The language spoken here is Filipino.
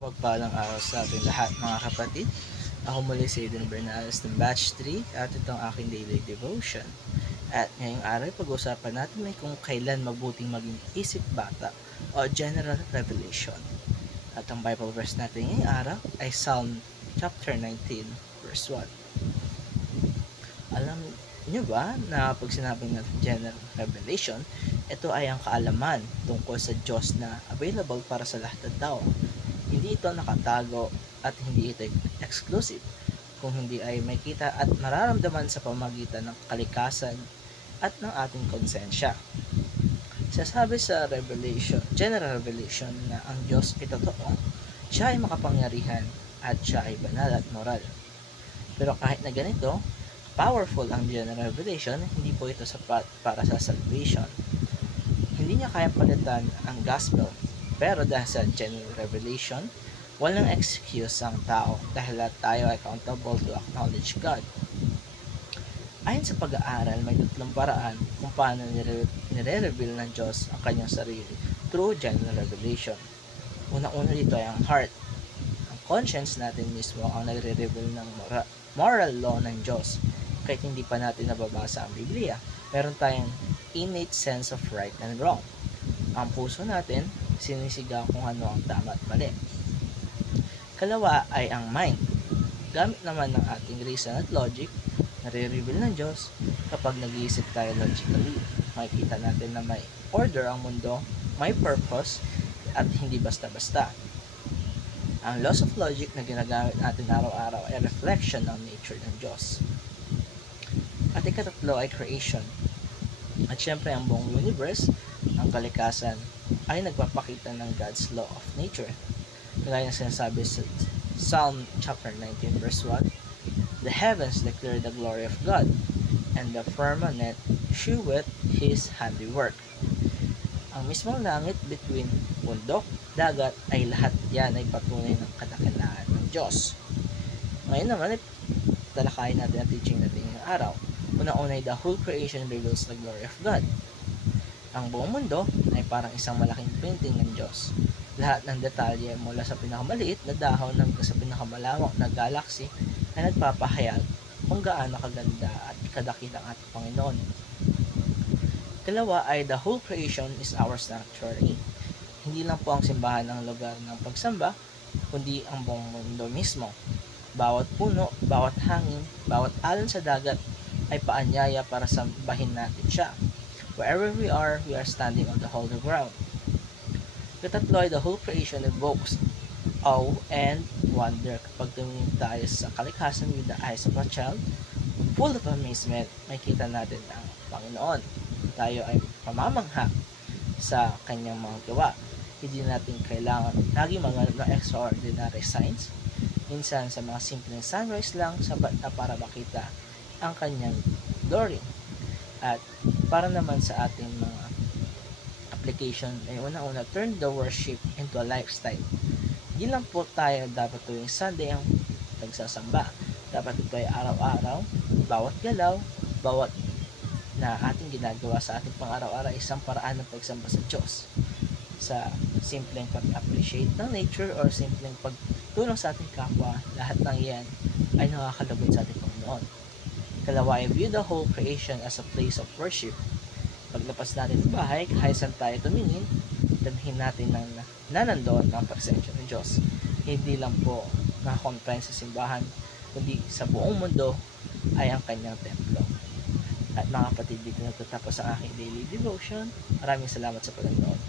Pagpalang araw sa ating lahat mga kapatid. Ako muli si Eden Bernales ng Batch 3 at itong aking daily devotion. At ngayong araw pag-usapan natin ay kung kailan mabuting maging isip bata o general revelation. At ang Bible verse natin ngayong araw ay Psalm chapter 19 verse 1. Alam niyo ba na pag sinabing natin general revelation, ito ay ang kaalaman tungkol sa Diyos na available para sa lahat ng tao. Hindi ito nakatago at hindi ito exclusive, kung hindi ay makita at mararamdaman sa pamagitan ng kalikasan at ng ating konsensya. Sasabi sa general revelation na ang Diyos ay totoo, siya ay makapangyarihan at siya ay banal at moral. Pero kahit na ganito, powerful ang general revelation, hindi po ito sapat para sa salvation. Hindi niya kayang palitan ang gospel. Pero dahil sa general revelation, walang excuse ang tao dahil tayo ay accountable to acknowledge God. Ayon sa pag-aaral, may tatlong paraan kung paano nire-reveal ng Diyos ang kanyang sarili through general revelation. Unang-una dito ay ang heart. Ang conscience natin mismo ang nagre-reveal ng moral law ng Diyos. Kahit hindi pa natin nababasa ang Biblia, meron tayong innate sense of right and wrong. Ang puso natin sinisigaw kung ano ang tama at mali. Kalawa ay ang mind. Gamit naman ng ating reason at logic, nare-reveal ng Diyos kapag nag-iisip tayo logically. Makikita natin na may order ang mundo, may purpose, at hindi basta-basta. Ang laws of logic na ginagamit natin araw-araw ay reflection ng nature ng Diyos. At ikatatlo ay creation. At syempre ang buong universe, ang kalikasan, ay nagpapakita ng God's law of nature. Kagaya ng sinasabi sa Psalm chapter 19 verse 1, "The heavens declare the glory of God, and the firmament sheweth His handiwork." Ang mismong langit between bundok, dagat, ay lahat yan ay patunay ng kadakilaan ng Diyos. Ngayon naman, talakayin natin ang teaching natin ngayong araw. Una-una ay the whole creation reveals the glory of God. Ang buong mundo ay parang isang malaking painting ng Diyos. Lahat ng detalye mula sa pinakamaliit na dahon hanggang sa pinakamalawak na galaxy ay nagpapahayag kung gaano kaganda at kadakil ang ating Panginoon. Kalawa ay the whole creation is our sanctuary. Hindi lang po ang simbahan ang lugar ng pagsamba, kundi ang buong mundo mismo. Bawat puno, bawat hangin, bawat alon sa dagat ay paanyaya para sambahin natin siya. Wherever we are standing on the holy ground. Katatlo ay the whole creation evokes awe and wonder. Kapag tumingin tayo sa kalikasan with the eyes of a child, full of amazement, makikita natin ang Panginoon. Tayo ay pamamangha sa kanyang mga gawa. Hindi natin kailangan lagi mga extraordinary signs. Minsan sa mga simpleng sunrise lang, sapat na para makita ang kanyang glory. At para naman sa ating mga application ay una-una, turn the worship into a lifestyle. Hindi lang po tayo dapat tuwing Sunday ang nagsasamba. Dapat ito ay araw-araw, bawat galaw, bawat na ating ginagawa sa ating pang-araw-araw isang paraan ng pagsamba sa Diyos. Sa simpleng pag-appreciate ng nature or simpleng pagtulong sa ating kapwa, lahat ng yan ay nakakalugod sa ating Panginoon. Kalawa, I view the whole creation as a place of worship. Paglapas natin sa bahay, kahit saan tayo tumingin, damhin natin na nandoon ang presensya ng Diyos. Hindi lang po nakakonfine sa simbahan, kundi sa buong mundo ay ang kanyang templo. At mga kapatid, dito nagtatapos ang aking daily devotion. Maraming salamat sa panonood.